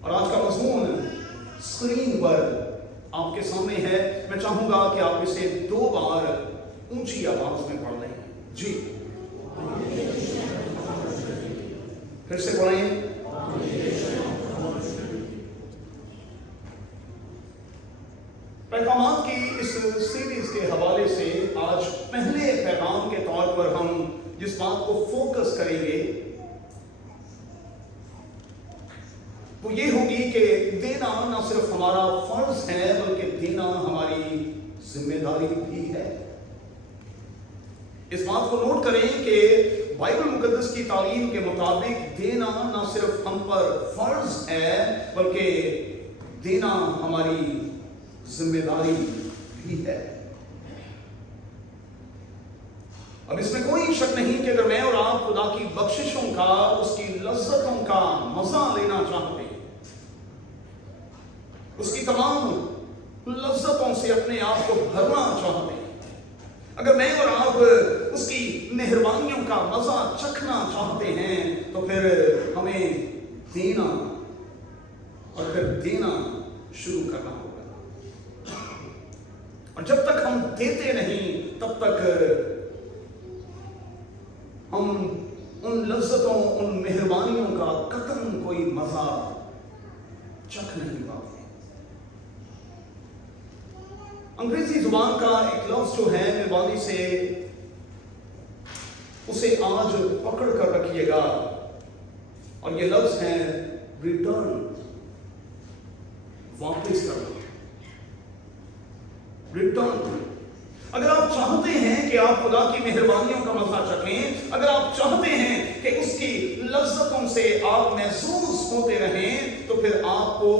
اور آج کا مضمون اسکرین پر آپ کے سامنے ہے. میں چاہوں گا کہ آپ اسے 2 بار اونچی آواز میں پڑھ لیں. جی پھر سے پڑھیں. پیغامات کی اس سیریز کے حوالے سے آج پہلے پیغام کے طور پر ہم جس بات کو فوکس کریں گے وہ یہ ہوگی کہ دینا نہ صرف ہمارا فرض ہے بلکہ دینا ہماری ذمہ داری بھی ہے. اس بات کو نوٹ کریں کہ بائبل مقدس کی تعلیم کے مطابق دینا نہ صرف ہم پر فرض ہے بلکہ دینا ہماری ذمہ داری بھی ہے. اب اس میں کوئی شک نہیں کہ اگر میں اور آپ خدا کی بخششوں کا، اس کی لذتوں کا مزہ لینا چاہتے ہیں، اس کی تمام لذتوں سے اپنے آپ کو بھرنا چاہتے ہیں، اگر میں اور آپ اس کی مہربانیوں کا مزہ چکھنا چاہتے ہیں تو پھر ہمیں دینا اور پھر دینا شروع کرنا ہوگا. اور جب تک ہم دیتے نہیں تب تک ہم ان لذتوں، ان مہربانیوں کا قطعاً کوئی مزہ چکھ نہیں پاتے. انگریزی زبان کا ایک لفظ جو ہے مہربانی سے اسے آج پکڑ کر رکھیے گا اور یہ لفظ ہے ریٹرن، واپس کرنا. ریٹرن. اگر آپ چاہتے ہیں کہ آپ خدا کی مہربانیوں کا مزہ چکھیں، اگر آپ چاہتے ہیں کہ اس کی لذتوں سے آپ محسوس ہوتے رہیں تو پھر آپ کو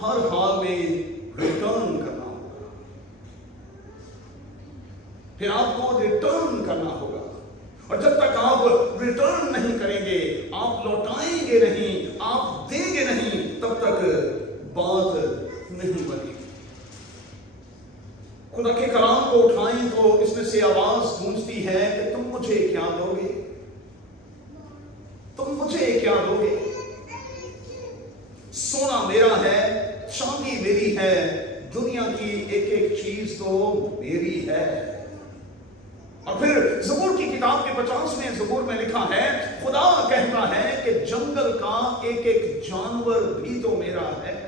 ہر حال میں ریٹرن کرنا ہوگا. پھر آپ کو ریٹرن کرنا ہوگا. اور جب تک آپ ریٹرن نہیں کریں گے، آپ لوٹائیں گے نہیں، آپ دیں گے نہیں، تب تک بات نہیں بنے. خدا کے کلام کو اٹھائیں تو اس میں سے آواز گونجتی ہے کہ تم مجھے کیا دو گے؟ تم مجھے کیا دو گے؟ سونا میرا ہے، چاندی میری ہے، دنیا کی ایک ایک چیز تو میری ہے. اور پھر زبور کی کتاب کے 50ویں زبور میں لکھا ہے، خدا کہتا ہے کہ جنگل کا ایک ایک جانور بھی تو میرا ہے.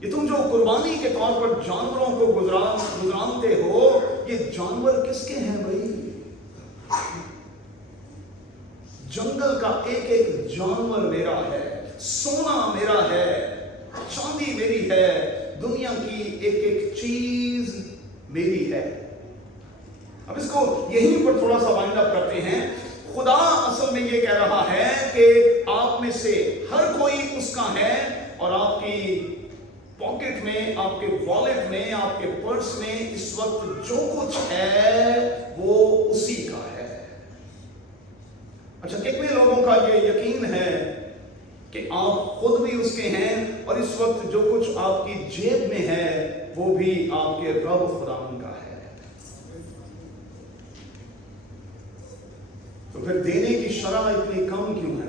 یہ تم جو قربانی کے طور پر جانوروں کو گزرانتے ہو، یہ جانور کس کے ہیں بھائی؟ جنگل کا ایک ایک جانور میرا ہے، سونا میرا ہے، چاندی میری ہے، دنیا کی ایک ایک چیز میری ہے. اب اس کو یہیں پر تھوڑا سا وائنڈ اپ کرتے ہیں. خدا اصل میں یہ کہہ رہا ہے کہ آپ میں سے ہر کوئی اس کا ہے اور آپ کی پاکٹ میں، آپ کے والیٹ میں، آپ کے پرس میں اس وقت جو کچھ ہے وہ اسی کا ہے. اچھا، کتنے لوگوں کا یہ یقین ہے کہ آپ خود بھی اس کے ہیں اور اس وقت جو کچھ آپ کی جیب میں ہے وہ بھی آپ کے رب خداوند کا ہے؟ تو پھر دینے کی شرح اتنی کم کیوں ہے؟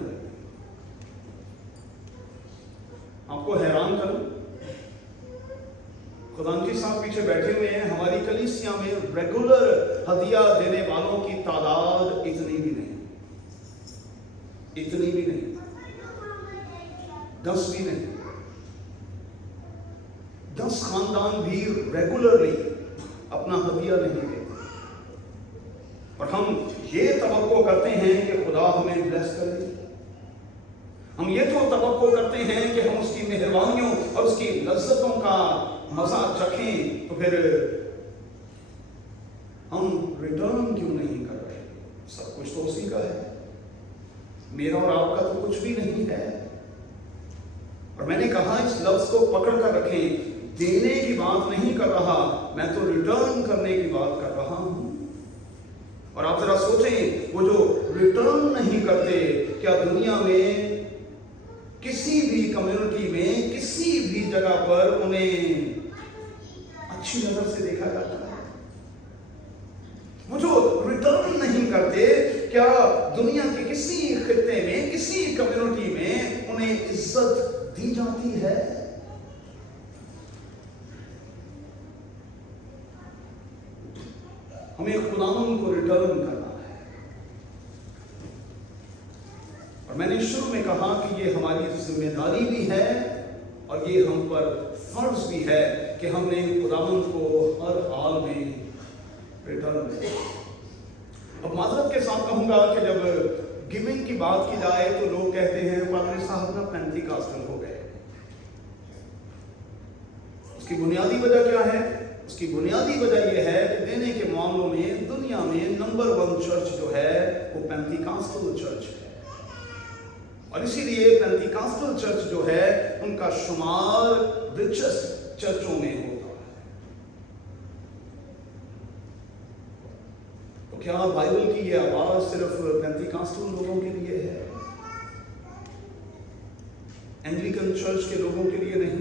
آپ کو حیران کروں، خداوند جی صاحب پیچھے بیٹھے ہوئے ہیں، ہماری کلیسیا میں ریگولر ہدیہ دینے والوں کی تعداد اتنی بھی نہیں، 10 بھی نہیں. 10 خاندان بھی ریگولرلی اپنا ہدیہ نہیں دیتے. اور ہم یہ توقع کرتے ہیں کہ خدا ہمیں بلیس کرے. ہم یہ تو توقع کرتے ہیں کہ ہم اس کی مہربانیوں اور اس کی لذتوں کا مزہ چکھیں، تو پھر ہم ریٹرن کیوں نہیں کر رہے؟ سب کچھ تو اسی کا ہے، میرا اور آپ کا تو کچھ بھی نہیں ہے. اور میں نے کہا اس لفظ کو پکڑ کر رکھیں، دینے کی بات نہیں کر رہا، میں تو ریٹرن کرنے کی بات کر رہا ہوں. اور آپ ذرا سوچیں، وہ جو ریٹرن نہیں کرتے، کیا دنیا میں کسی بھی کمیونٹی میں کسی بھی جگہ پر انہیں اچھی نظر سے دیکھا جاتا ہے؟ وہ جو ریٹرن نہیں کرتے، کیا دنیا کے کسی خطے میں، کسی کمیونٹی हमें इज्जत दी जाती है? हमें खुदावंद को रिटर्न करना है। और मैंने शुरू में कहा कि ये हमारी जिम्मेदारी भी है और ये हम पर फर्ज भी है कि हमने खुदावंद को हर हाल में रिटर्न दें। अब माजरत के साथ कहूंगा कि जब गिविंग की बात की जाए तो लोग कहते हैं पादरी साहब ना पेंटिकॉस्टल हो गए। उसकी बुनियादी वजह क्या है? उसकी बुनियादी वजह यह है कि देने के मामलों में दुनिया में नंबर 1 चर्च जो है वो पेंटिकॉस्टल चर्च है, और इसीलिए पेंटिकॉस्टल चर्च जो है उनका शुमार रिचेस्ट चर्चों में होता है। तो क्या बाइबल की ये आवाज सिर्फ पेंटिकॉस्टल लोगों के लिए है? एंग्लिकन चर्च के लोगों के लिए नहीं?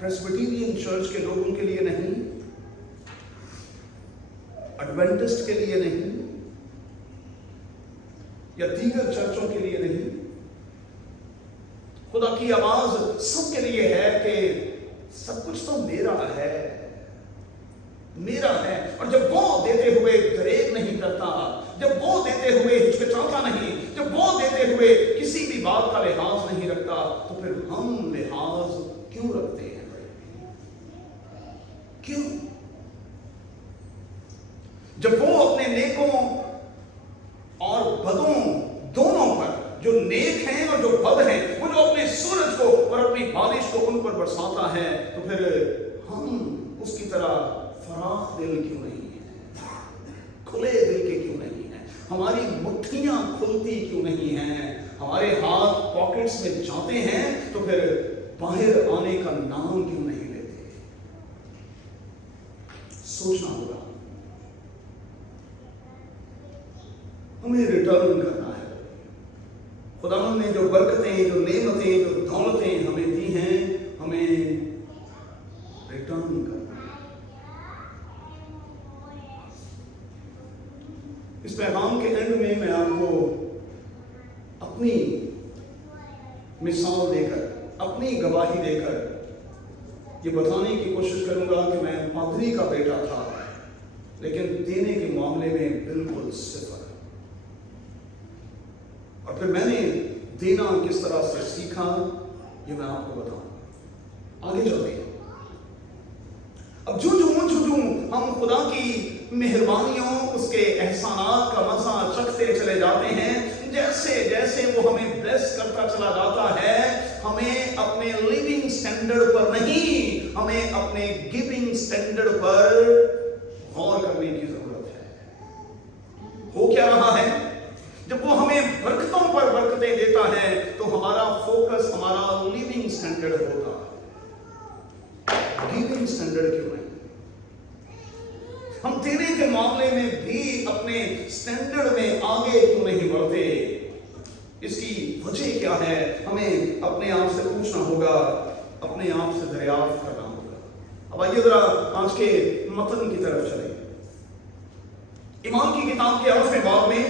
प्रेस्बिटेरियन चर्च के लोगों के लिए नहीं? एडवेंटिस्ट के लिए नहीं? या दीगर चर्चों के लिए नहीं? खुदा की आवाज सबके लिए है कि सब कुछ तो मेरा है, मेरा है। और जब वो देते हुए दरेक नहीं करता, जब वो देते हुए हिचकिचाता नहीं, जब वो देते हुए किसी भी बात का लिहाज नहीं रखता, तो फिर हम लिहाज क्यों रखते हैं? क्यों? जब वो अपने नेकों और बदों दोनों पर, जो नेक हैं और जो बद हैं, वो जो अपने सूरज को और अपनी बारिश को उन पर बरसाता है, तो फिर हम उसकी तरह फराख दिल क्यों नहीं है? खुले दिल के क्यों नहीं है? हमारी मुट्ठियां खुलती क्यों नहीं हैं? हमारे हाथ पॉकेट्स में जाते हैं तो फिर बाहर आने का नाम क्यों नहीं लेते? सोचना होगा। हमें रिटर्न करना है। खुदावंद ने जो बरकतें, जो नेमतें, जो दौलतें हमें दी हैं, हमें रिटर्न करना है। इस पैगाम के एंड में मैं आपको अपनी मिसाल देकर, अपनी गवाही देकर ये बताने की कोशिश करूंगा कि मैं पादरी का बेटा था, लेकिन देने के मामले में बिल्कुल सिफर। और फिर मैंने देना किस तरह से सीखा, ये मैं आपको बताऊंगा। आगे चलते हैं। अब जो हम खुदा की मेहरबानियों, उसके एहसानात का मजा चखते चले जाते हैं, जैसे जैसे वो हमें ब्लेस करता चला जाता है, हमें अपने लिविंग स्टैंडर्ड पर नहीं, हमें अपने गिविंग स्टैंडर्ड पर गौर करने की जरूरत है। हो क्या रहा है? जब वो हमें बरकतों पर बरकतें देता है तो हमारा फोकस हमारा लिविंग स्टैंडर्ड होता है। गिविंग स्टैंडर्ड क्यों नहीं? हम देने के मामले में भी अपने स्टैंडर्ड में आगे क्यों नहीं बढ़ते? इसकी वजह क्या है? हमें अपने आप से पूछना होगा, अपने आप से दरियाफ्त करना होगा। अब आइए जरा आज के मतन की तरफ चलें। ईमान की किताब के 8वें बाब में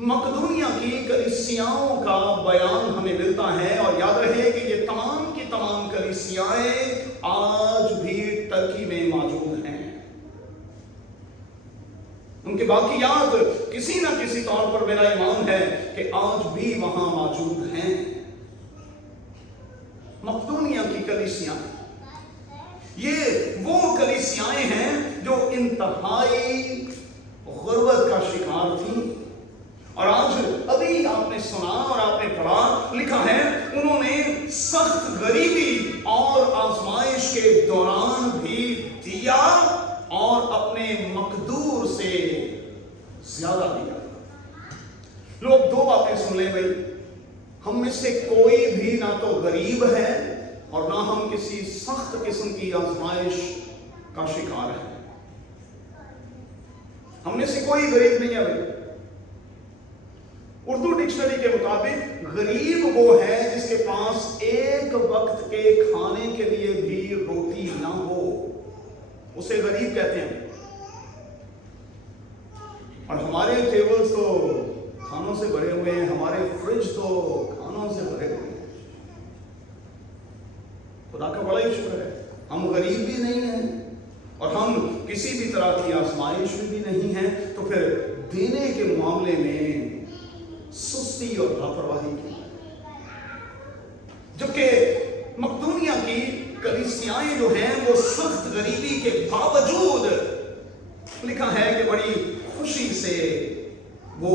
मकदूनिया की कलीसियाओं का बयान हमें मिलता है, और याद रहे कि ये तमाम की तमाम कलीसियाएं आज भी टर्की में मौजूद हैं। उनके बाकियात किसी न किसी तौर पर मेरा ईमान है कि आज भी वहां मौजूद हैं। मकदूनिया की कलीसियां, ये वो कलीसियाएं हैं जो इंतहाई गुर्बत का शिकार थी, और आज अभी आपने सुना और आपने पढ़ा, लिखा है उन्होंने सख्त गरीबी और आजमाइश के दौरान भी दिया और अपने मकदूर से ज्यादा दिया। लोग दो बातें सुन ले भाई, हम में से कोई भी ना तो गरीब है और ना हम किसी सख्त किस्म की आजमाइश का शिकार है। हम में से कोई गरीब नहीं है भाई। उर्दू डिक्शनरी के मुताबिक गरीब वो है जिसके पास एक वक्त के खाने के लिए भी रोटी ना हो, उसे गरीब कहते हैं। और हमारे टेबल्स तो खानों से भरे हुए हैं, हमारे फ्रिज तो खानों सुस्ती और लापरवाही की, जबकि मकदूनिया की कलीसियाएं जो हैं वो सख्त गरीबी के बावजूद लिखा है कि बड़ी खुशी से वो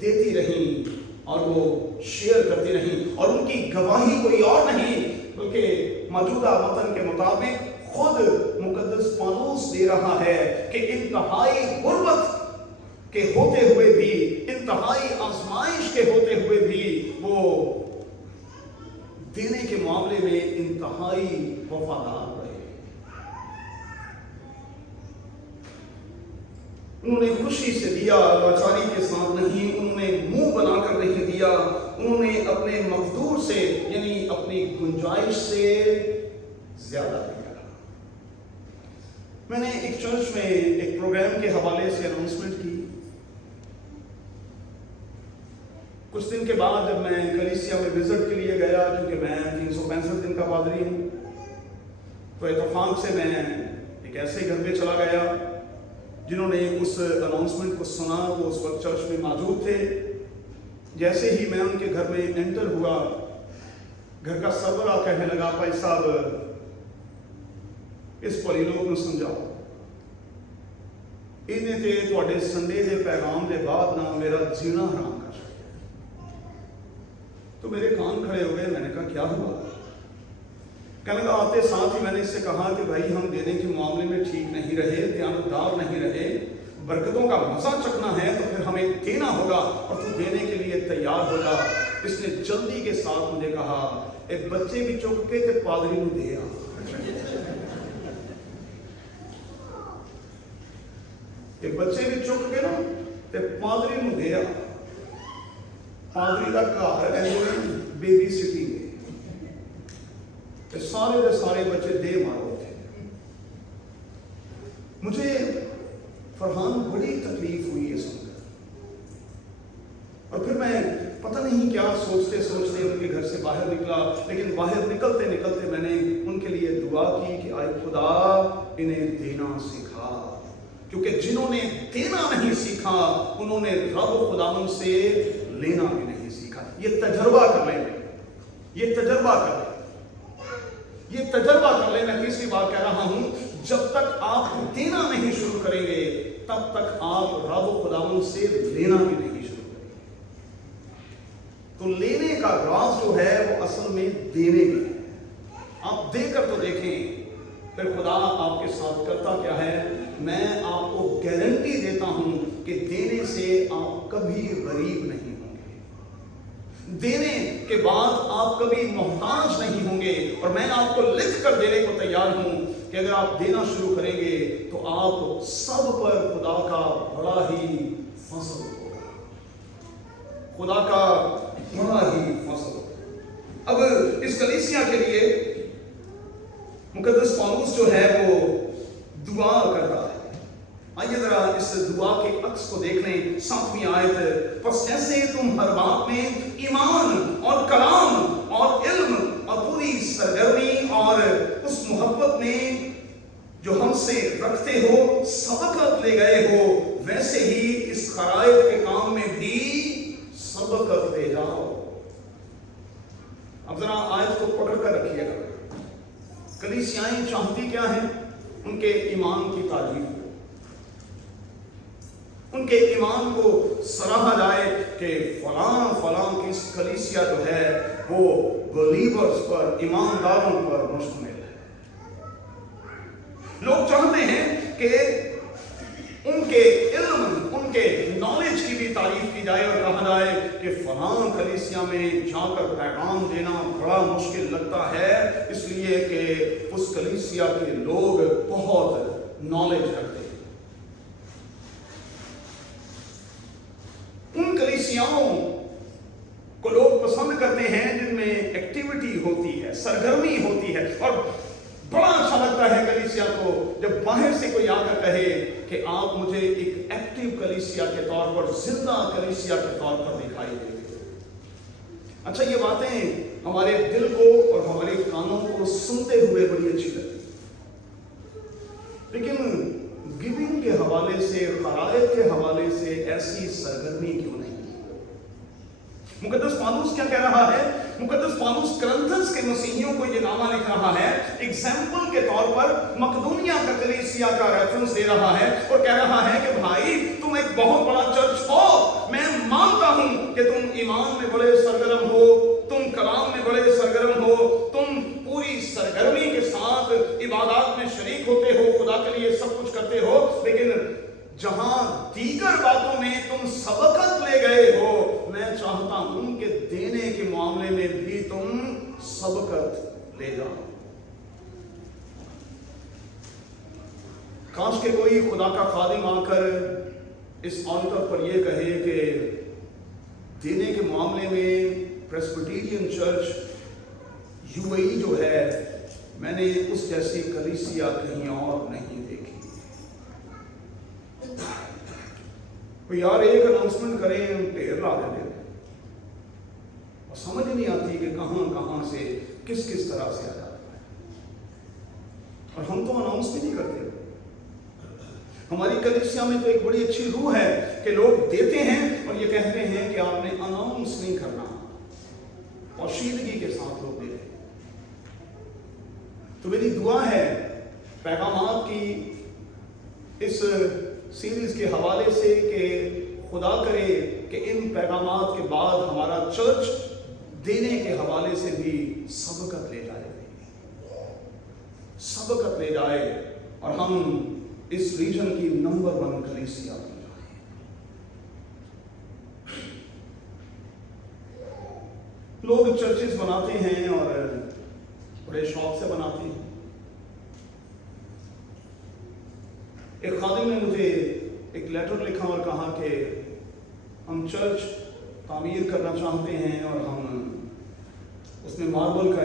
देती रहीं और वो शेयर करती रहीं, और उनकी गवाही कोई और नहीं बल्कि मौजूदा मतन के मुताबिक खुद मुकद्दस पौलुस दे रहा है कि इंतहाई गुर्बत के होते हुए भी, इंतहाई आजमाइश के होते हुए भी वो देने के मामले में इंतहाई वफादार रहे। उन्होंने खुशी से दिया, लाचारी के साथ नहीं, उन्होंने मुंह बनाकर नहीं दिया, उन्होंने अपने मकदूर से यानी अपनी गुंजाइश से ज्यादा दिया। मैंने एक चर्च में एक प्रोग्राम के हवाले से अनाउंसमेंट की। कुछ दिन के बाद जब मैं कलीसिया में विजिट के लिए गया, क्योंकि मैं 365 दिन का पादरी हूं, तो इत्तेफाक से मैं एक ऐसे घर में चला गया जिन्होंने उस अनाउंसमेंट को सुना, वो उस वक्त चर्च में मौजूद थे। जैसे ही मैं उनके घर में एंटर हुआ, घर का सरबराह कहने लगा, भाई साहब इस परी लोग ਨੂੰ ਸਮਝਾਓ, ਇਹਨੇ ਤੇ ਤੁਹਾਡੇ ਸੰਡੇ ਦੇ ਪੈगाम ਦੇ बाद ना मेरा जीना हराम कर दिया। तो मेरे कान खड़े हो गए। मैंने कहा क्या हुआ? कहने लगा, आते साथ ही मैंने इससे कहा कि भाई हम देने के मामले में ठीक नहीं रहे, दयानतदार नहीं रहे, बरकतों का मजा चखना है तो फिर हमें देना होगा और तू देने के लिए तैयार होगा। इसने जल्दी के साथ मुझे कहा, एक बच्चे भी चुक के ते पादरी नूं दे आ। एक बच्चे भी चुक के ना ते पादरी नूं दे आ। पादरी का घर है बेबी सिटिंग है, सारे के सारे बच्चे दे मारो थे। मुझे फरहान बड़ी तकलीफ हुई है सुनकर, और फिर मैं पता नहीं क्या सोचते सोचते उनके घर से बाहर निकला। लेकिन बाहर निकलते निकलते मैंने उनके लिए दुआ की कि आए खुदा इन्हें देना सिखा, क्योंकि जिन्होंने देना नहीं सीखा उन्होंने रब खुदावन से लेना भी नहीं सीखा। ये तजर्बा कर लें, ये तजर्बा कर लें, ये तजर्बा कर ले। मैं तीसरी बार कह रहा हूं, जब तक आप देना नहीं शुरू करेंगे तब तक आप रब खुदावन से लेना भी नहीं शुरू करेंगे। तो लेने का राज जो है वो असल में देने में है। आप देकर तो देखें, फिर खुदा आपके साथ करता क्या है। मैं आपको गारंटी देता हूं कि देने से आप कभी गरीब नहीं होंगे, देने के बाद आप कभी मोहताज नहीं होंगे। और मैं आपको लिख कर देने को तैयार हूं कि अगर आप देना शुरू करेंगे तो आप सब पर खुदा का बड़ा ही फजल होगा, खुदा का बड़ा ही फजल। अब इस कलीसिया के लिए मुकद्दस पौलुस जो है वो दुआ करता है। आइए जरा इस दुआ के अक्स को देख लें। 7वीं आयत, बस जैसे तुम हर बात में ईमान और कलाम और इल्म और पूरी सरगर्मी और उस मोहब्बत में जो हमसे रखते हो सबकत ले गए हो, वैसे ही इस खरायत के काम में भी सबकत ले जाओ। अब जरा आयत को पकड़ कर रखिएगा। कलीसियाएं चाहती क्या है? उनके ईमान की तारीफ, उनके ईमान को सराहा जाए कि फलां फलां की कलीसिया जो है वो बिलीवर्स पर, ईमानदारों पर मुश्तमिल है। लोग चाहते हैं कि उनके इल्म, उनके नॉलेज की भी तारीफ की जाए और कहा जाए कि फलां कलीसिया में जाकर पैगाम देना बड़ा मुश्किल लगता है, इसलिए कि उस कलीसिया के लोग बहुत नॉलेज रखते हैं। उन कलीसियाओं को लोग पसंद करते हैं जिनमें एक्टिविटी होती है, सरगर्मी होती है। और बड़ा अच्छा लगता है कलीसिया को जब बाहर से कोई आकर कहे कि आप मुझे एक एक्टिव कलीसिया के तौर पर, जिंदा कलीसिया के तौर पर दिखाई देते। अच्छा, ये बातें हमारे दिल को और हमारे कानों को सुनते हुए बड़ी अच्छी लगती, लेकिन गिविंग के हवाले से, खरायत के हवाले से ऐसी सरगर्मी क्यों नहीं? मुकद्दस पौलुस क्या कह रहा है? मुकद्दस पौलुस करंथस के मसीहियों को ये नामा लिख रहा है, एग्जाम्पल के तौर पर मकदूनिया का कलीसिया का रेफरेंस दे रहा है और कह रहा है कि भाई तुम एक बहुत बड़ा चर्च हो, मैं मानता हूं कि तुम ईमान में बड़े सरगर्म हो, तुम कलाम में बड़े सरगर्म हो, तुम पूरी सरगर्मी के साथ इबादत में शरीक होते हो, खुदा के लिए सब कुछ करते हो, लेकिन जहां दीगर बातों में तुम सबकत ले गए हो, मैं चाहता हूं कि देने के मामले में भी तुम सबकत ले जाओ। काश के कोई खुदा का खादिम आकर इस ऑल्टर पर यह कहे कि देने के मामले में प्रेस्बिटेरियन चर्च यूएई जो है, मैंने उस जैसी कलीसिया कहीं और नहीं देखी। तो यार एक अनाउंसमेंट करें, ढेर ला देते और समझ नहीं आती कि कहां से किस तरह से आ जाता है। और हम तो अनाउंस भी नहीं करते। हमारी कलीसिया में तो एक बड़ी अच्छी रूह है कि लोग देते हैं और ये कहते हैं कि आपने अनाउंस नहीं करना, और शीदगी के साथ लोग देते हैं। तो मेरी दुआ है पैगामात की इस सीरीज के हवाले से कि खुदा करे कि इन पैगामात के बाद हमारा चर्च देने के हवाले से भी सबकत ले जाए, सबकत ले जाए और हम इस रीजन की नंबर 1 कलीसिया बन जाए। लोग चर्चेस बनाते हैं और बड़े शौक से बनाते हैं। एक खादिम ने मुझे एक लेटर लिखा और कहा कि हम चर्च तामीर करना चाहते हैं और हम उसमें मार्बल का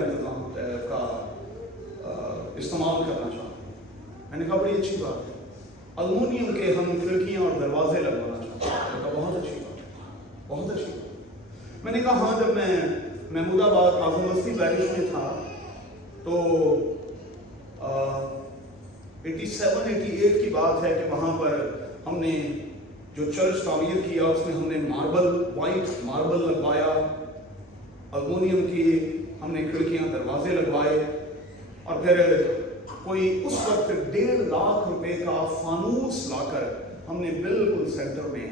इस्तेमाल करना चाहते हैं। मैंने कहा बड़ी अच्छी बात है, अल्मुनियम के हम खिड़कियां और दरवाजे लगवाना चाहते हैं। मैंने कहा बहुत अच्छी बात है, बहुत अच्छी बात। मैंने कहा हाँ, जब मैं महमूदाबाद आज़म बस्ती पैरिश में था तो 87-88 की बात है कि वहाँ पर हमने जो चर्च तामीर किया उसमें हमने मार्बल, वाइट मार्बल लगवाया, अल्मुनियम की हमने खिड़कियां दरवाजे लगवाए और फिर कोई उस वक्त 1.5 लाख रुपए का फानूस लाकर हमने बिल्कुल सेंटर में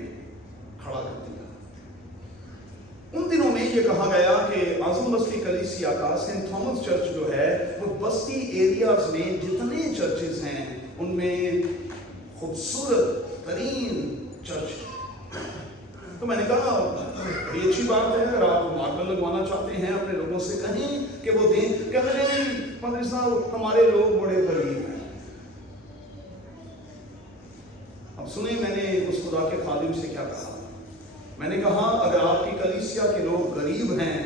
खड़ा कर दिया। उन दिनों में ये कहा गया कि आज़म बस्ती कलीसिया का सेंट थॉमस चर्च जो है वो बस्ती एरियाज में जितने चर्चेस हैं उनमें खूबसूरत तरीन चर्च। तो मैंने कहा ये अच्छी बात है, अगर आप मार्बल लगवाना चाहते हैं अपने लोगों से कहें कि वो दें। कहते नहीं पादरी साहब हमारे लोग बड़े गरीब हैं। अब सुने मैंने उस खुदा के खादिम से क्या कहा। मैंने कहा अगर आपकी कलीसिया के लोग गरीब हैं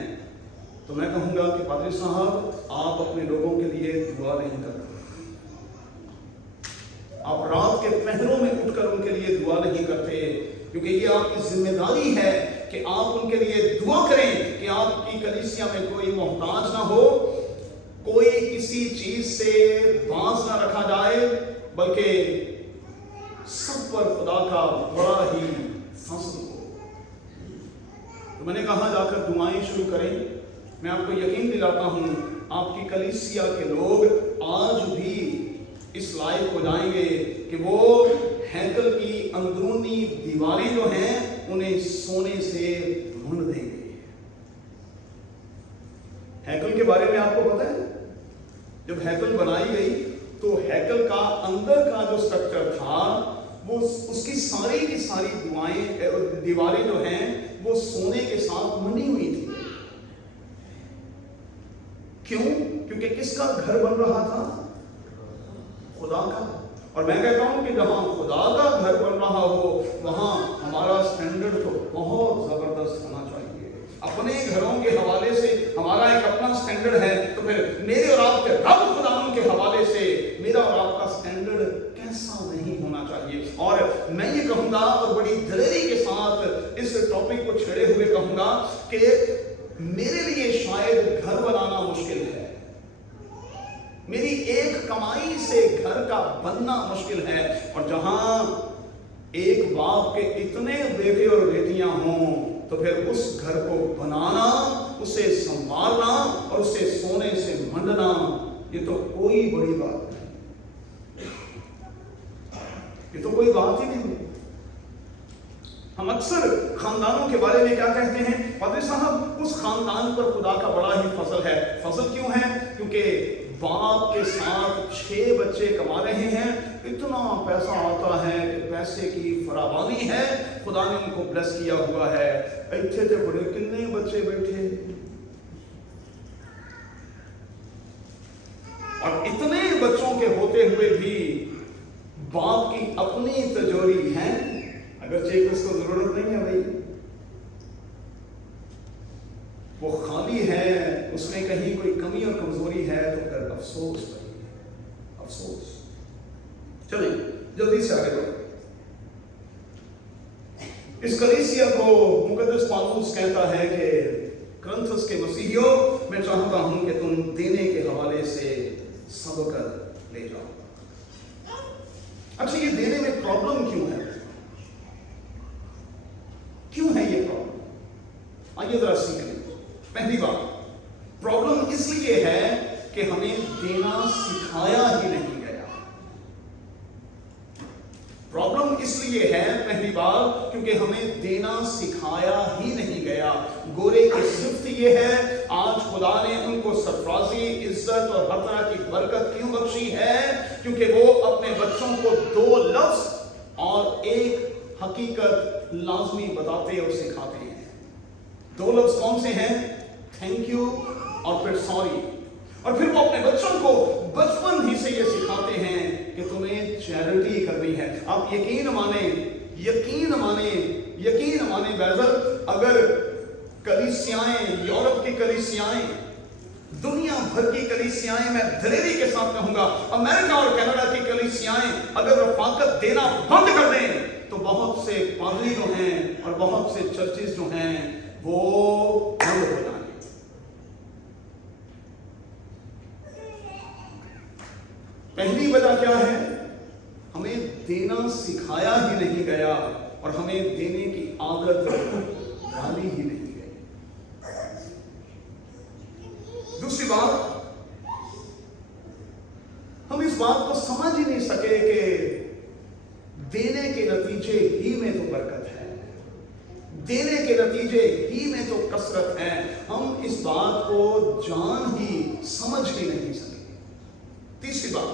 तो मैं कहूंगा कि पादरी साहब आप अपने लोगों के लिए दुआ नहीं करते, आप रात के पहरों में उठकर उनके लिए दुआ नहीं करते, क्योंकि ये आपकी जिम्मेदारी है कि आप उनके लिए दुआ करें कि आपकी कलीसिया में कोई मोहताज ना हो, कोई किसी चीज से बांस ना रखा जाए, बल्कि सब पर खुदा का बड़ा ही फजल हो। तो मैंने कहा जाकर दुआएं शुरू करें। मैं आपको यकीन दिलाता हूं आपकी कलीसिया के लोग आज भी इस लायक हो जाएंगे कि वो हैकल की अंदरूनी दीवारें जो हैं उन्हें सोने से भून देंगे। हैकल के बारे में आपको पता है, जब हैकल बनाई गई तो हैकल का अंदर का जो स्ट्रक्चर था वो उसकी सारी की सारी दीवारें जो हैं वो सोने के साथ बनी हुई थी। क्यों? क्योंकि किसका घर बन रहा था? खुदा का। और मैं कहता हूं कि जहां खुदा का घर बन रहा हो वहां हमारा स्टैंडर्ड तो बहुत जबरदस्त होना चाहिए। अपने घरों के हवाले से हमारा एक अपना स्टैंडर्ड है, तो फिर मेरे और आपके रब खुदावन के हवाले से मेरा और आपका स्टैंडर्ड कैसा नहीं होना चाहिए। और मैं ये कहूंगा और बड़ी दलेरी के साथ इस टॉपिक को छेड़े हुए कहूंगा कि मेरे लिए शायद घर बनाना मुश्किल है, मेरी एक कमाई से घर का बनना मुश्किल है। और जहां एक बाप के इतने बेटे और बेटियां हों तो फिर उस घर को बनाना, उसे संभालना और उसे सोने से मंडना, ये तो कोई बड़ी बात नहीं, ये तो कोई बात ही नहीं। हम अक्सर खानदानों के बारे में क्या कहते हैं, पादरी साहब उस खानदान पर खुदा का बड़ा ही फजल है। फजल क्यों है? क्योंकि बाप के साथ 6 बच्चे कमा रहे हैं, इतना पैसा आता है कि पैसे की फरावानी है, खुदा ने उनको ब्लेस किया हुआ है। इतने थे बड़े कितने बच्चे बैठे, और इतने बच्चों के होते हुए भी बाप की अपनी तिजोरी है, अगर चेक उसको जरूरत नहीं है भाई, वो खाली है, उसमें कहीं कोई कमी और कमजोरी है, तो फिर अफसोस भाई, अफसोस। चलिए जल्दी से आगे बढ़ो। इस कलीसिया को मुकद्दस पौलुस कहता है कि करंथस के मसीहियों, मैं चाहता हूं कि तुम देने के हवाले से सबक ले जाओ। अच्छा, ये देने में प्रॉब्लम क्यों है? क्यों है ये प्रॉब्लम? आइए जरा सीख लें। पहली बात, प्रॉब्लम इसलिए है कि हमें देना सिखाया ही नहीं गया। प्रॉब्लम इसलिए है, पहली बात, क्योंकि हमें देना सिखाया ही नहीं गया। गोरे की सिफ्त ये है, आज खुदा ने उनको सरफराजी, इज्जत और हर तरह की बरकत क्यों बख्शी है? क्योंकि वो अपने बच्चों को 2 लफ्ज और 1 हकीकत लाजमी बताते और सिखाते हैं। 2 लफ्ज कौन से हैं? थैंक यू और फिर सॉरी। और फिर वो अपने बच्चों को बचपन ही से ये सिखाते हैं कि तुम्हें चैरिटी करनी है। आप यकीन माने बैजल, अगर कलीसियाएं, यूरोप की कलीसियाएं, दुनिया भर की कलीसियाएं, मैं दलेरी के साथ कहूंगा, अमेरिका और कनाडा की कलीसियाएं अगर रफाकत देना बंद कर दें, तो बहुत से पादरी जो हैं और बहुत से चर्चेस जो हैं वो बंद हो जाएंगे। पहली वजह क्या है? हमें देना सिखाया ही नहीं गया और हमें देने की आदत डाली ही नहीं गई। दूसरी बात, हम इस बात को समझ ही नहीं सके कि देने के नतीजे ही में तो बरकत है, देने के नतीजे ही में तो कसरत है। हम इस बात को जान ही समझ ही नहीं सके। तीसरी बात,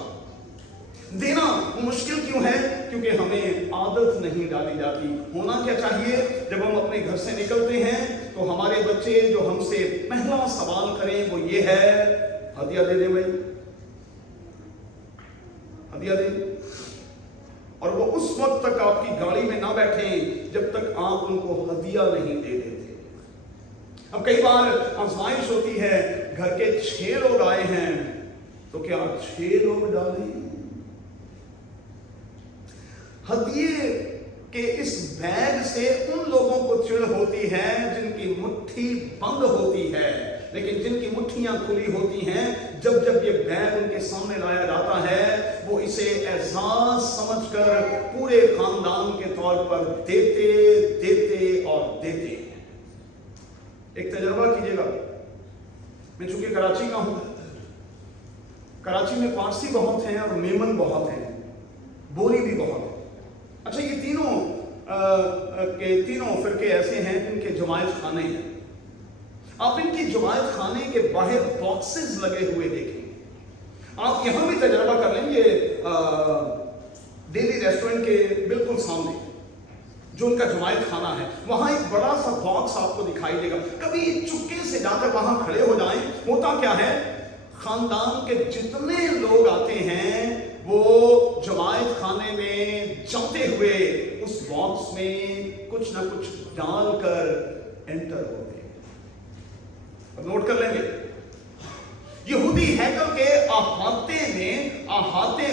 देना मुश्किल क्यों है? क्योंकि हमें आदत नहीं डाली जाती। होना क्या चाहिए? जब हम अपने घर से निकलते हैं तो हमारे बच्चे जो हमसे पहला सवाल करें वो ये है, हदिया दे दे भाई, हदिया दे। और वो उस वक्त तक आपकी गाड़ी में ना बैठे जब तक आप उनको हदिया नहीं दे देते। अब कई बार आजमाइश होती है, घर के 6 लोग आए हैं, तो क्या 6 लोग डालें? हदिये के इस बैग से उन लोगों को चिढ़ होती है जिनकी मुट्ठी बंद होती है, लेकिन जिनकी मुट्ठियां खुली होती हैं, जब जब ये बैग उनके सामने लाया जाता है, वो इसे एहसास समझकर पूरे खानदान के तौर पर देते देते और देते हैं। एक तजर्बा कीजिएगा। मैं चूंकि कराची का हूं, कराची में पारसी बहुत हैं और मेमन बहुत हैं, बोरी भी बहुत है। अच्छा, ये तीनों फिरके ऐसे हैं जिनके जमायत खाने हैं। आप इनकी जमायत खाने के बाहर बॉक्सेस लगे हुए देखेंगे। आप यहां भी तजर्बा कर लेंगे, डेली रेस्टोरेंट के बिल्कुल सामने जो उनका जमायत खाना है, वहां एक बड़ा सा बॉक्स आपको दिखाई देगा। कभी चुपके से जाकर वहां खड़े हो जाएं। होता क्या है, खानदान के जितने लोग आते हैं वो जमायत खाने में जाते हुए उस बॉक्स में कुछ ना कुछ डालकर एंटर होते हैं। अब नोट कर लेंगे, यहूदी हैकल के अहाते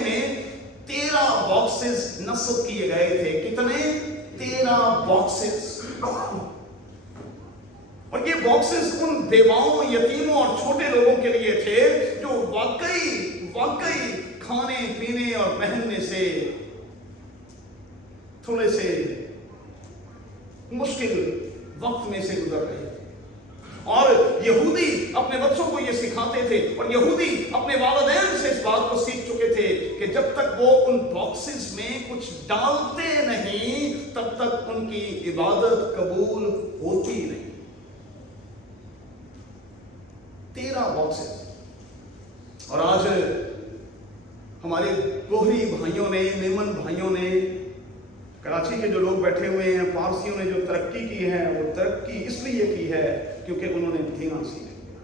में 13 बॉक्सेस नस्ब किए गए थे। कितने? 13 बॉक्सेस। और ये बॉक्सेस उन बेवाओं, यतीमों और छोटे लोगों के लिए थे जो वाकई खाने पीने और पहनने से थोड़े से मुश्किल वक्त में से गुजर रहे थे। और यहूदी अपने बच्चों को ये सिखाते थे, और यहूदी अपने वालिदैन से इस बात को सीख चुके थे कि जब तक वो उन बॉक्सेस में कुछ डालते नहीं तब तक उनकी इबादत कबूल होती नहीं। 13 बॉक्सेस। और आज हमारे गोहरी भाइयों ने, मेमन भाइयों ने, कराची के जो लोग बैठे हुए हैं, पारसियों ने जो तरक्की की है, वो तरक्की इसलिए की है क्योंकि उन्होंने देना सीख लिया।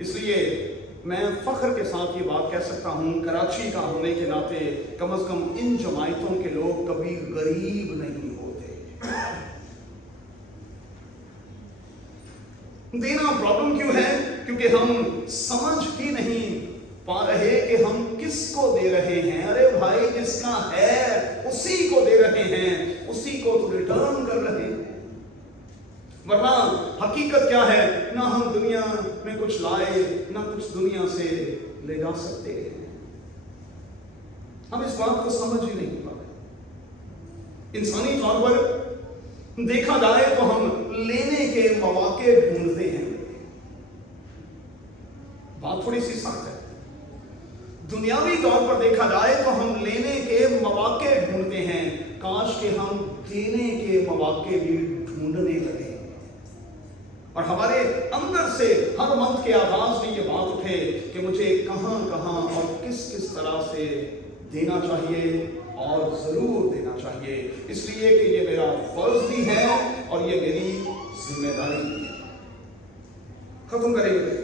इसलिए मैं फख्र के साथ ये बात कह सकता हूं, कराची का होने के नाते कम से कम इन जमायतों के लोग कभी गरीब नहीं होते। देना प्रॉब्लम क्यों है? क्योंकि हम समझ ही नहीं पा रहे कि हम किसको दे रहे हैं। अरे भाई, जिसका है उसी को दे रहे हैं, उसी को तो रिटर्न कर रहे हैं। वरना हकीकत क्या है? ना हम दुनिया में कुछ लाए, ना कुछ दुनिया से ले जा सकते हैं। हम इस बात को समझ ही नहीं पा रहे। इंसानी तौर पर देखा जाए तो हम लेने के मौके ढूंढते हैं। बात थोड़ी सी सख्त है। दुनियावी तौर पर देखा जाए तो हम लेने के मौके ढूंढते हैं, काश के हम देने के मौके भी ढूंढने लगे। और हमारे अंदर से हर मंथ के आगाज में ये बात उठे कि मुझे कहां कहां और किस किस तरह से देना चाहिए, और जरूर देना चाहिए, इसलिए कि ये मेरा फर्ज भी है और ये मेरी जिम्मेदारी भी है। खत्म करेंगे,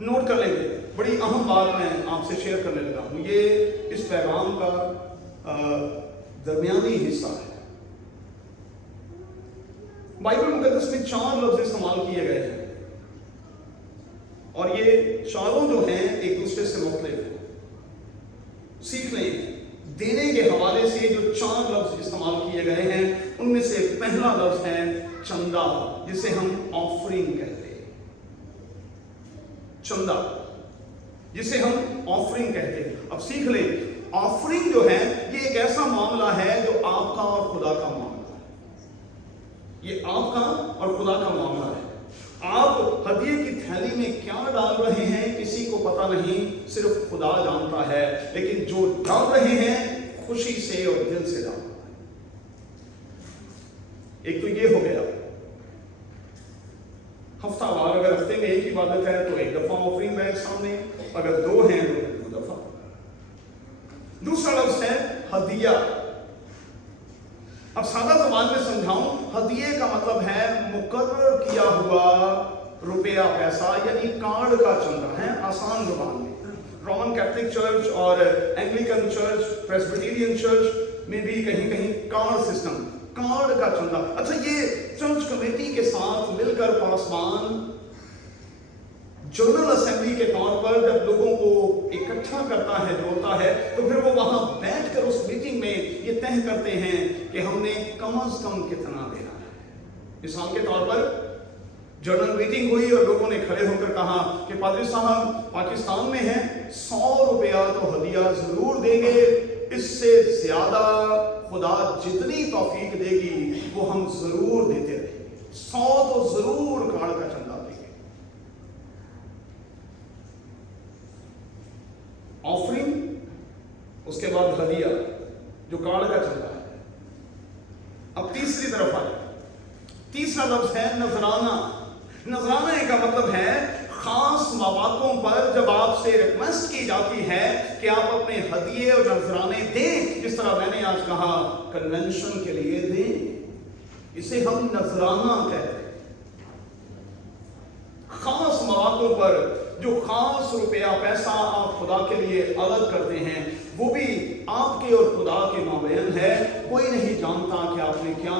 नोट कर लेंगे। बड़ी अहम बात मैं आपसे शेयर करने लगा हूं। ये इस पैगाम का दरमियानी हिस्सा है। बाइबल मुकद्दस में 4 लफ्ज इस्तेमाल किए गए हैं, और ये चारों जो हैं एक दूसरे से मुख्तलिफ हैं। सीख लें, देने के हवाले से जो 4 लफ्ज इस्तेमाल किए गए हैं, उनमें से पहला लफ्ज है चंदा, जिसे हम ऑफरिंग कहते हैं। चंदा, जिसे हम ऑफरिंग कहते हैं। अब सीख लें, ऑफरिंग जो है ये एक ऐसा मामला है जो आपका और खुदा का मामला है। ये आपका और खुदा का मामला है। आप हदिये की थैली में क्या डाल रहे हैं किसी को पता नहीं, सिर्फ खुदा जानता है। लेकिन जो डाल रहे हैं खुशी से और दिल से डाल रहे हैं। एक तो ये हो गया, हफ्तावार, अगर हफ्ते में एक इबादत है तो एक दफा ऑफरिंग बैग सामने, अगर 2 हैं तो 2 दफा। दूसरा लफ्ज है हदिया। अब सादा ज़बान में समझाऊं, हदिये का मतलब है मुकर्रर किया हुआ रुपया, पैसा, यानी कार्ड का चंदा है आसान ज़बान में। रोमन कैथोलिक चर्च और एंग्लिकन चर्च, प्रेस्बिटेरियन चर्च में भी कहीं कहीं कार्ड सिस्टम, कार्ड का चंदा। अच्छा, ये चर्च कमेटी के साथ मिलकर पासवान जनरल असेंबली के तौर पर जब लोगों को इकट्ठा करता है, जोड़ता है, तो फिर वो वहां बैठकर उस मीटिंग में ये तय करते हैं कि हमने कम से कम कितना देना है। मिसाल के तौर पर जनरल मीटिंग हुई और लोगों ने खड़े होकर कहा कि पादरी साहब, पाकिस्तान में है, 100 रुपया तो हदिया जरूर देंगे, इससे ज्यादा खुदा जितनी तौफीक देगी वो हम जरूर देते रहेंगे। 100 तो जरूर कार्ड का चंदा देंगे। ऑफरिंग, उसके बाद हदिया जो कार्ड का चंदा है। अब तीसरी तरफ आ जाए। तीसरा लफ्ज है नजराना। नजराना का मतलब है खास मौकों पर जब आपसे रिक्वेस्ट की जाती है कि आप अपने हदिये और नजराने दें, जिस तरह मैंने आज कहा कन्वेंशन के लिए दें, इसे हम नजराना कहते हैं। खास मौकों पर जो खास रुपया, पैसा आप खुदा के लिए अलग करते हैं, वो भी आपके और खुदा के माबैन है। कोई नहीं जानता कि आपने क्या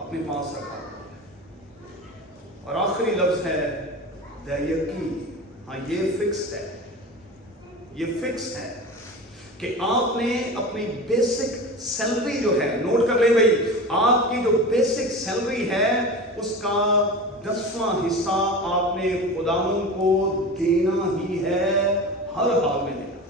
अपने पास रखा। और आखिरी लफ्ज है दयकी। हाँ, ये फिक्स है, ये फिक्स है कि आपने अपनी बेसिक सैलरी जो है, नोट कर ले भाई, आपकी जो बेसिक सैलरी है उसका 10वां हिस्सा आपने खुदावन को देना ही है, हर हाल में देना है।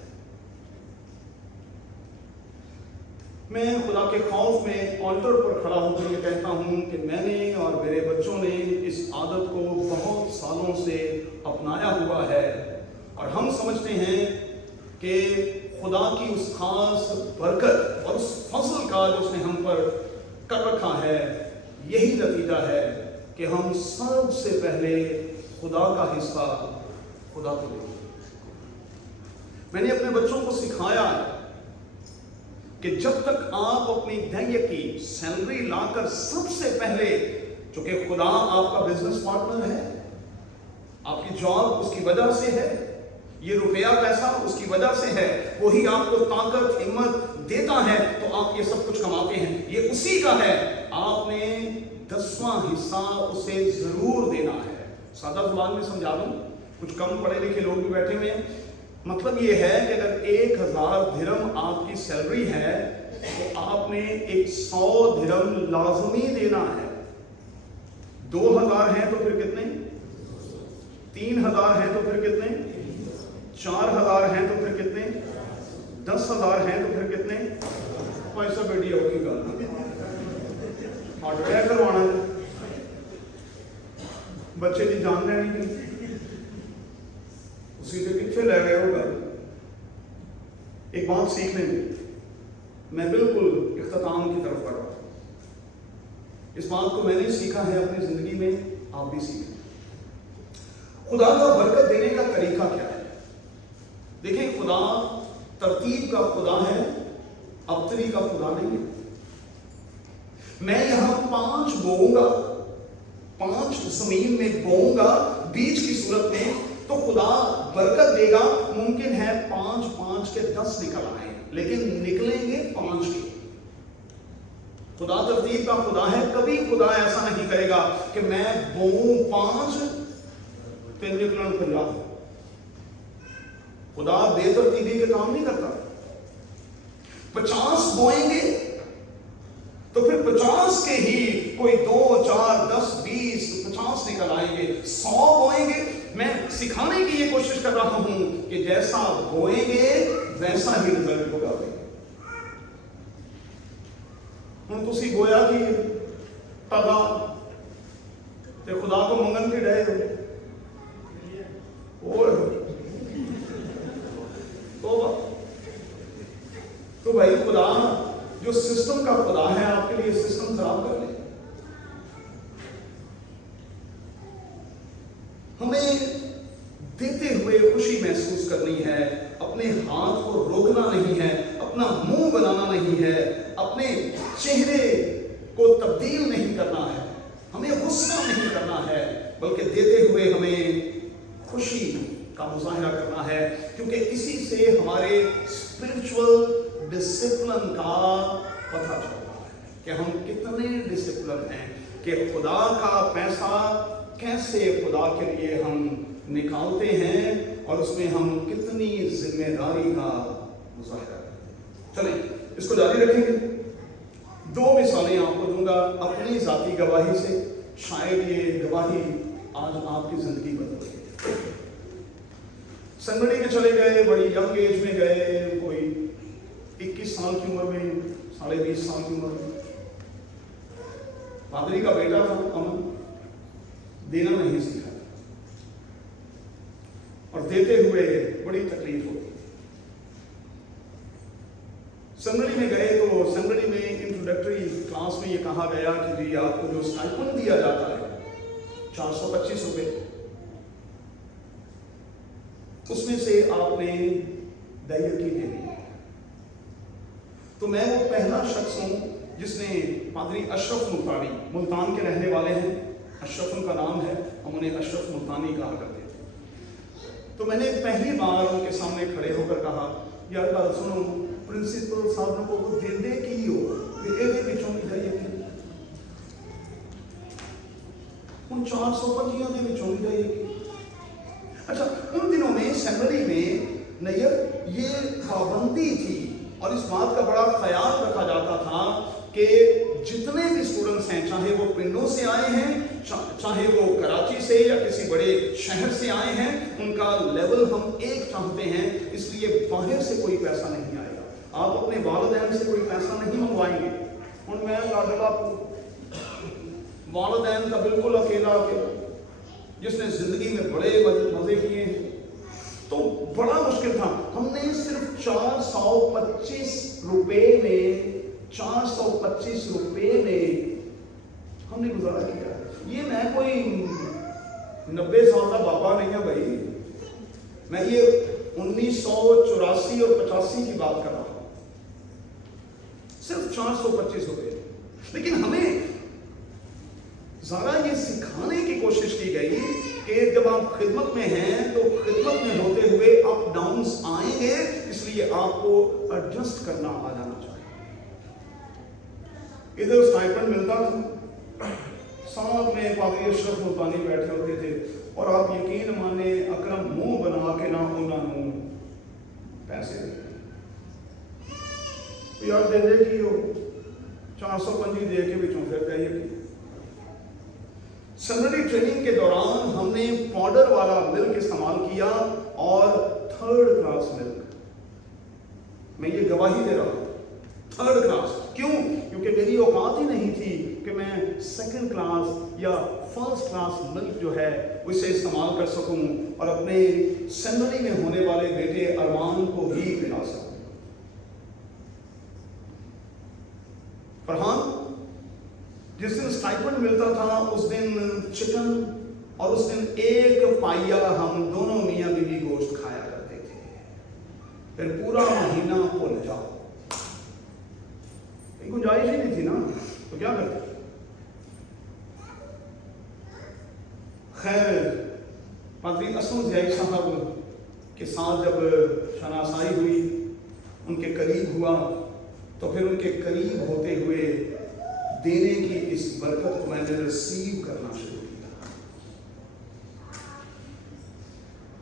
میں خدا کے خوف میں آلٹر پر کھڑا ہو کر یہ کہتا ہوں کہ میں نے اور میرے بچوں نے اس عادت کو بہت سالوں سے اپنایا ہوا ہے، اور ہم سمجھتے ہیں کہ خدا کی اس خاص برکت اور اس فضل کا جو اس نے ہم پر کر رکھا ہے، یہی نتیجہ ہے کہ ہم سب سے پہلے خدا کا حصہ خدا کو دیں۔ میں نے اپنے بچوں کو سکھایا ہے کہ جب تک آپ اپنی دہیے کی سیلری لا کر سب سے پہلے، چونکہ خدا آپ کا بزنس پارٹنر ہے، آپ کی جاب اس کی وجہ سے ہے، یہ روپیہ پیسہ اس کی وجہ سے ہے، وہی آپ کو طاقت ہمت دیتا ہے تو آپ یہ سب کچھ کماتے ہیں، یہ اسی کا ہے، آپ نے 10واں حصہ اسے ضرور دینا ہے۔ سادہ زبان میں سمجھا دوں، کچھ کم پڑھے لکھے لوگ بھی بیٹھے ہوئے ہیں، مطلب یہ ہے کہ اگر 1000 درہم آپ کی سیلری ہے تو آپ نے 100 درہم لازمی دینا ہے۔ 2000 ہیں تو پھر کتنے؟ 3000 ہیں تو پھر کتنے؟ 4000 ہیں تو پھر کتنے؟ 10000 ہیں تو پھر کتنے؟ پیسہ بیٹی ہوگی گل ہارٹ اٹیک کروانا ہے، بچے کی جان لینی تھی، اسی سے کتنے لے گئے ہوگا۔ ایک بات سیکھ لیں گے، میں بالکل اختتام کی طرف بڑھ رہا ہوں، اس بات کو میں نے سیکھا ہے اپنی زندگی میں، آپ بھی سیکھیں۔ خدا کا برکت دینے کا طریقہ کیا ہے؟ دیکھیں، خدا ترتیب کا خدا ہے، ابتری کا خدا نہیں ہے۔ میں یہاں 5 بوؤں گا، 5 زمین میں بوؤں گا بیج کی صورت میں، تو خدا برکت دے گا، ممکن ہے 5 کے 10 نکل آئیں، لیکن نکلیں گے 5 کے۔ خدا ترتیب کا خدا ہے، کبھی خدا ایسا نہیں کرے گا کہ میں بوؤں 5 پھر نکلن 50۔ خدا بے ترتیبی کے کام نہیں کرتا۔ 50 بوئیں گے تو پھر 50 کے ہی کوئی 2 4 10 20 50 نکل آئیں گے۔ 100 بوئیں گے، میں سکھانے کی یہ کوشش کر رہا ہوں کہ جیسا بوئیں گے ویسا ہی رزلٹ ہوگا۔ ہوں تسی گویا کہ ٹگا تے خدا کو منگن کے ڈے تو بھائی خدا جو سسٹم کا خدا ہے، آپ کے لیے سسٹم خراب کر لے۔ ہمیں دیتے ہوئے خوشی محسوس کرنی ہے، اپنے ہاتھ کو روکنا نہیں ہے، اپنا منہ بنانا نہیں ہے، اپنے چہرے کو تبدیل نہیں کرنا ہے، ہمیں غصہ نہیں کرنا ہے، بلکہ دیتے ہوئے ہمیں خوشی کا مظاہرہ کرنا ہے، کیونکہ اسی سے ہمارے اسپرچول ڈسپلن کا پتہ چلتا ہے کہ ہم کتنے ڈسپلن ہیں، کہ خدا کا پیسہ کیسے خدا کے لیے ہم نکالتے ہیں اور اس میں ہم کتنی ذمہ داری کا مظاہرہ کرتے ہیں۔ چلیں اس کو جاری رکھیں گے۔ 2 مثالیں آپ کو دوں گا اپنی ذاتی گواہی سے، شاید یہ گواہی آج آپ کی زندگی بدل گئی۔ سنگڑی کے چلے گئے، بڑی ینگ ایج میں گئے، کوئی 21 سال کی عمر میں، 20.5 سال کی عمر میں، پادری کا بیٹا تھا، امن دینا نہیں سیکھا اور دیتے ہوئے بڑی تکلیف ہوتی۔ سنگڑی میں گئے تو سنگڑی میں انٹروڈکٹری کلاس میں یہ کہا گیا کہ جی آپ کو جو اسٹائپنڈ دیا جاتا ہے 425 روپے، اس میں سے آپ نے دہیے کی دینی ہے۔ تو میں وہ پہلا شخص ہوں جس نے، پادری اشرف ملتانی ملتان کے رہنے والے ہیں، اشرف ان کا نام ہے، ہم انہیں اشرف ملتانی کہا کرتے تھے۔ تو میں نے پہلی بار ان کے سامنے کھڑے ہو کر کہا، یار بات سنو، پرنسپل صاحب کو دے دے کی ہو یہ پچھوں کی دہیے کی ان 425 دے پچھوں کی دہیے کی۔ اچھا، ان دنوں میں سینٹری میں نیئر یہ پابندی تھی اور اس بات کا بڑا خیال رکھا جاتا تھا کہ جتنے بھی اسٹوڈنٹس ہیں، چاہے وہ پنڈوں سے آئے ہیں، چاہے وہ کراچی سے یا کسی بڑے شہر سے آئے ہیں، ان کا لیول ہم ایک چاہتے ہیں، اس لیے باہر سے کوئی پیسہ نہیں آئے گا۔ آپ اپنے والدین سے کوئی پیسہ نہیں منگوائیں گے. اور میں لاڈلا والدین کا بالکل اکیلا جس نے زندگی میں بڑے مزے کیے ہیں. تو بڑا مشکل تھا. ہم نے صرف 425 روپے میں ہم نے گزارا کیا. یہ میں کوئی 90 سال کا بابا نہیں ہوں بھائی. میں یہ 1984 اور 85 کی بات کر رہا ہوں. صرف 425 روپے. لیکن ہمیں ذرا یہ سکھانے کی کوشش کی گئی کہ جب آپ خدمت میں ہیں تو خدمت میں ہوتے ہوئے اپ ڈاؤنز آئیں گے, اس لیے آپ کو ایڈجسٹ کرنا آ جانا چاہیے. ادھر اسٹائپنڈ ملتا تھا, ساتھ میں پادری اشرف ملتانی بیٹھے ہوتے تھے, اور آپ یقین مانے اکرم منہ بنا کے نہ انہوں پیسے دے یار دے کی ہو 425 دے کے بچوں پھر کہیے کہ سیمنری ٹریننگ کے دوران ہم نے پاؤڈر والا ملک استعمال کیا اور 3rd کلاس ملک. میں یہ گواہی دے رہا ہوں, 3rd کلاس. کیوں؟ کیونکہ میری اوقات ہی نہیں تھی کہ میں 2nd کلاس یا 1st کلاس ملک جو ہے اسے استعمال کر سکوں اور اپنے سیمنری میں ہونے والے بیٹے ارمان کو ہی پلا سکوں. فرحان جس دن اسٹائپنڈ ملتا تھا اس دن چکن اور اس دن 1 پائیا ہم دونوں میاں بیوی گوشت کھایا کرتے تھے. پھر پورا مہینہ بھول جاؤ, گنجائش ہی نہیں تھی نا, تو کیا کرتے. خیر پادری اسد ضیائی صاحب کے ساتھ جب شناسائی ہوئی, ان کے قریب ہوا, تو پھر ان کے قریب ہوتے ہوئے دینے کی اس برکت کو میں نے ریسیو کرنا شروع کیا.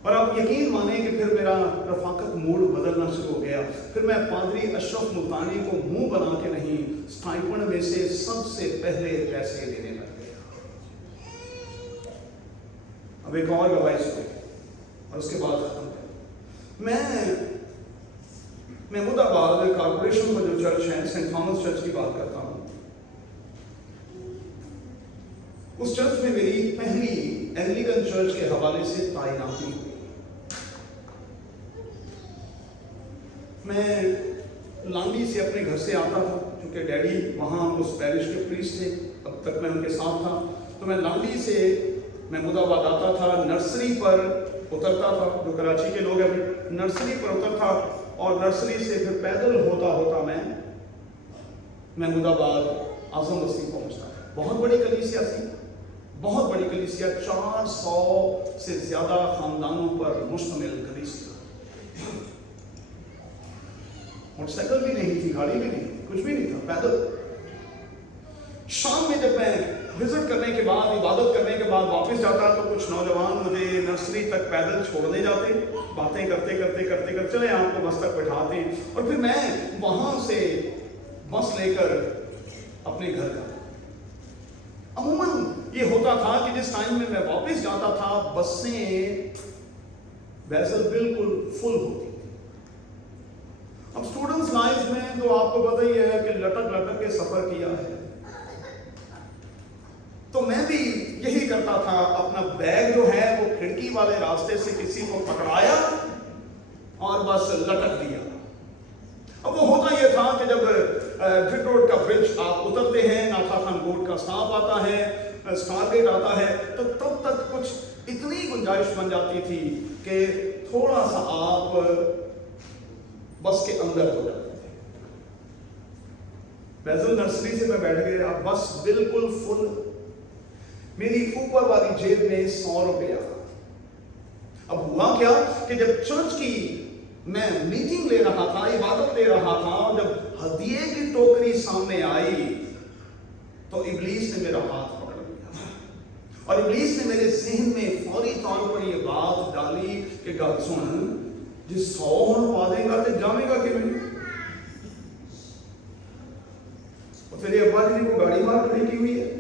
اور آپ یقین مانیں کہ پھر میرا رفاقت موڈ بدلنا شروع ہو گیا. پھر میں پادری اشرف ملتانی کو منہ بنا کے نہیں, اسٹائپنڈ میں سے سب سے پہلے پیسے دینے لگ گیا. اب ایک اور گواہی سنیں اور اس کے بعد ختم کریں. میں محمود آباد کارپوریشن کا جو چرچ ہے سینٹ تھامس چرچ کی بات کرتا ہوں. اس چرچ میں میری پہلی اینگلیکن چرچ کے حوالے سے تعیناتی ہوئی. میں لانڈی سے اپنے گھر سے آتا تھا, کیونکہ ڈیڈی وہاں اس پیرش کے پریسٹ تھے, اب تک میں ان کے ساتھ تھا. تو میں لانڈی سے محمود آباد آتا تھا, نرسری پر اترتا تھا, جو کراچی کے لوگ ہیں نرسری پر اترتا, اور نرسری سے پھر پیدل ہوتا ہوتا میں محمود آباد اعظم بستی پہنچتا. بہت بڑی کلیسیا تھی, بہت بڑی کلیسیا, 400 سے زیادہ خاندانوں پر مشتمل کلیسیا. موٹر سائیکل بھی نہیں تھی, گاڑی بھی نہیں تھی, کچھ بھی نہیں تھا, پیدل. شام میں جب میں وزٹ کرنے کے بعد, عبادت کرنے کے بعد واپس جاتا تو کچھ نوجوان مجھے نرسری تک پیدل چھوڑنے جاتے, باتیں کرتے کرتے کرتے کرتے چلے آپ کو بس تک بٹھاتے, اور پھر میں وہاں سے بس لے کر اپنے گھر کا. عموماً یہ ہوتا تھا کہ جس ٹائم میں واپس جاتا تھا بسیں بیزل بالکل فل ہوتی تھی. اب اسٹوڈنٹس لائف میں تو آپ کو پتہ ہی ہے کہ لٹک لٹک کے سفر کیا ہے, تو میں بھی یہی کرتا تھا. اپنا بیگ جو ہے وہ کھڑکی والے راستے سے کسی کو پکڑایا اور بس لٹک دیا. اب وہ ہوتا یہ تھا کہ جب گرڈ روڈ کا برج آپ اترتے ہیں, ناتھا خان گوٹ کا سٹاپ آتا ہے, اسٹار گیٹ آتا ہے, تو تب تک کچھ اتنی گنجائش بن جاتی تھی کہ تھوڑا سا آپ بس کے اندر ہو جاتے تھے. بیزل نرسری سے میں بیٹھ گیا, بس بالکل فل. میری اوپر والی جیب میں 100 روپیہ. اب ہوا کیا کہ جب چرچ کی میں میٹنگ لے رہا تھا, عبادت لے رہا تھا, اور جب ہدیے کی ٹوکری سامنے آئی تو ابلیس نے میرا ہاتھ پکڑ لیا, اور ابلیس نے میرے ذہن میں فوری طور پر یہ بات ڈالی کہ گل سن, جس 100 ہن پا دے گا تو جامے گا کہ نہیں. اور تیرے ابا جی کو گاڑی مار کھڑی کی ہوئی ہے,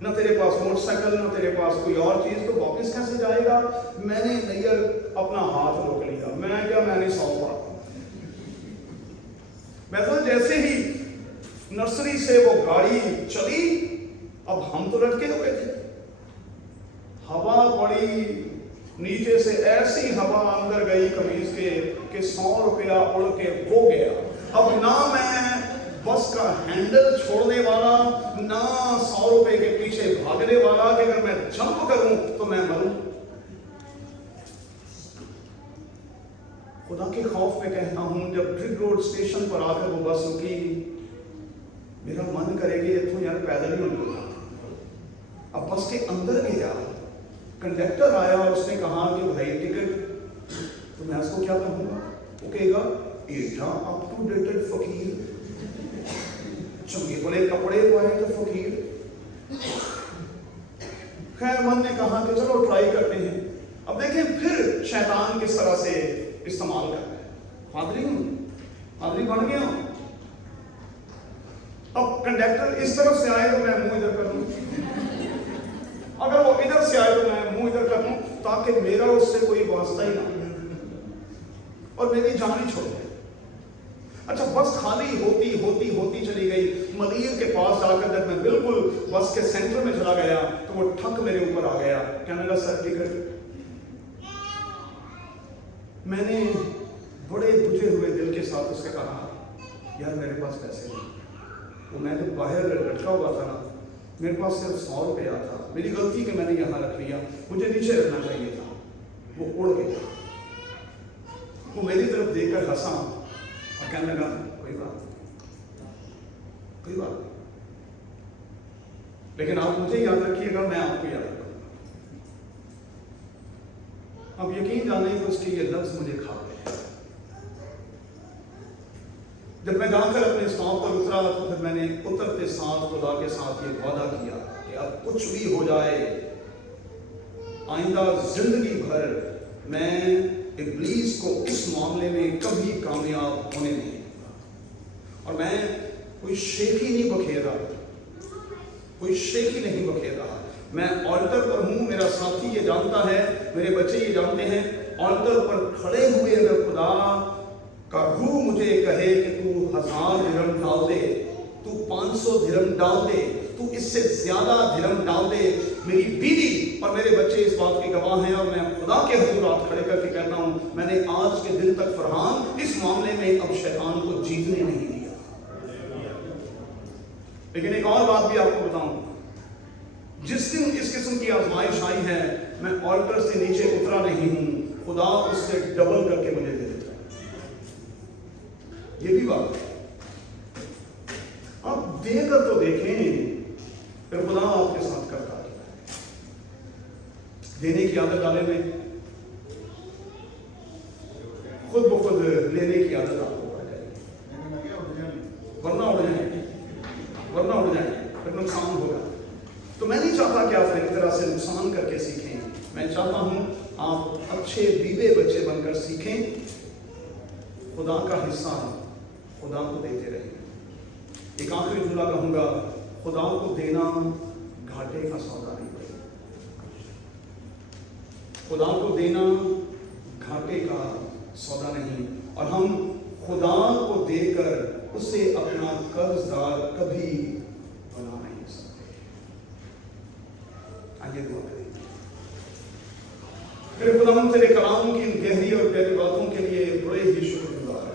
نہ تیرے پاس موٹر سائیکل, نہ تیرے پاس کوئی اور چیز, تو واپس کیسے جائے گا. میں نے نیئر اپنا ہاتھ روک لیا. میں کیا, میں نے 100 پڑا. मैं तो जैसे ही नर्सरी से वो गाड़ी चली, अब हम तो लटके हुए थे, हवा पड़ी नीचे से, ऐसी हवा अंदर गई कमीज के कि 100 रुपया उड़ के वो गया। अब ना मैं बस का हैंडल छोड़ने वाला, ना 100 रुपए के पीछे भागने वाला कि अगर मैं जंप करूं तो मैं मरूं। खुदा के खौफ में कहता हूं, जब ब्रिग रोड स्टेशन पर आकर वो बस रुकी, मेरा मन करेगी इतों यार पैदल ही होना। अब बस के अंदर गया, कंडक्टर आया और उसने कहा कि भाई टिकट, तो मैं उसको क्या कहूंगा? वो कहेगा एडा अप टू डेटेड फकीर, चंगे बोले कपड़े वाले तो फकीर। खैर मन ने कहा कि चलो ट्राई करते हैं। अब देखें फिर शैतान किस तरह से इस्तेमाल कर रहा है। पादरी बन गया। अब कंडक्टर इस तरफ से आए तो मैं मुंह इधर कर दूं, अगर वो इधर से आए तो मैं मुंह इधर कर दूं, ताकि मेरा उससे कोई वास्ता ही ना और मेरी जान ही छोड़ दे। अच्छा, बस खाली होती होती होती चली गई। मदीर के पास जाकर जब मैं बिल्कुल बस के सेंटर में चला गया तो वो ठक मेरे ऊपर आ गया, कहने लगा सर टिकट। मैंने बड़े बुझे हुए दिल के साथ उससे कहा यार मेरे पास पैसे नहीं। वो मैं जब बाहर लटका हुआ था ना, मेरे पास सिर्फ 100 रुपया था। मेरी गलती कि मैंने यहाँ रख लिया, मुझे नीचे रखना चाहिए था। वो उड़ गया। वो मेरी तरफ देखकर हंसा और कहने लगा कोई बात, लेकिन आप मुझे याद रखिएगा, मैं आपको याद रखूंगा। अब यकीन जाने कि उसके ये लफ्ज मुझे खा गए। जब मैं जाकर अपने स्टॉप पर उतरा तो फिर मैंने उतरते साथ खुदा के साथ ये वादा किया कि अब कुछ भी हो जाए, आइंदा जिंदगी भर मैं इब्लीस को इस मामले में कभी कामयाब होने नहीं दूंगा। और मैं कोई शेखी नहीं बखेर रहा। मैं ऑल्टर पर हूं, मेरा साथी ये जानता है, मेरे बच्चे ये जानते हैं। ऑल्टर पर खड़े हुए अगर खुदा का रूह मुझे कहे कि तू 1000 दिरहम डाल दे, तू 500 दिरहम डाल दे, तू इससे ज्यादा दिरहम डाल दे, मेरी बीवी और मेरे बच्चे इस बात के गवाह हैं। और मैं खुदा के हुजूर हाथ खड़े करके कहता हूं, मैंने आज के दिन तक फरहान इस मामले में अब शैतान को जीतने नहीं दिया। लेकिन एक और बात भी आपको बताऊं, जिस दिन इस किस्म की आजमाइश आई है, मैं ऑल्टर से नीचे उतरा नहीं हूं, खुदा उससे डबल करके मुझे दे देता है। ये भी बात आप देकर तो देखें, फिर खुदा आपके साथ करता है। देने की आदत डाले में खुद ब खुद लेने की आदत आपको पड़ जाएगी, वरना उड़ जाए फिर नुकसान होगा। तो मैं नहीं चाहता कि आप मेरी तरह से नुकसान करके सीखें। मैं चाहता हूं आप अच्छे बीबे बच्चे बनकर सीखें, खुदा का हिस्सा खुदा को देते रहें। एक आखिरी जुमला कहूंगा, खुदा को देना घाटे का सौदा नहीं है। खुदा को देना घाटे का सौदा नहीं, और हम खुदा को देकर उसे अपना कर्जदार कभी बना नहीं सकते। आइए दुआ करें। मेरे खुदा, हम तेरे कलाम की गहरी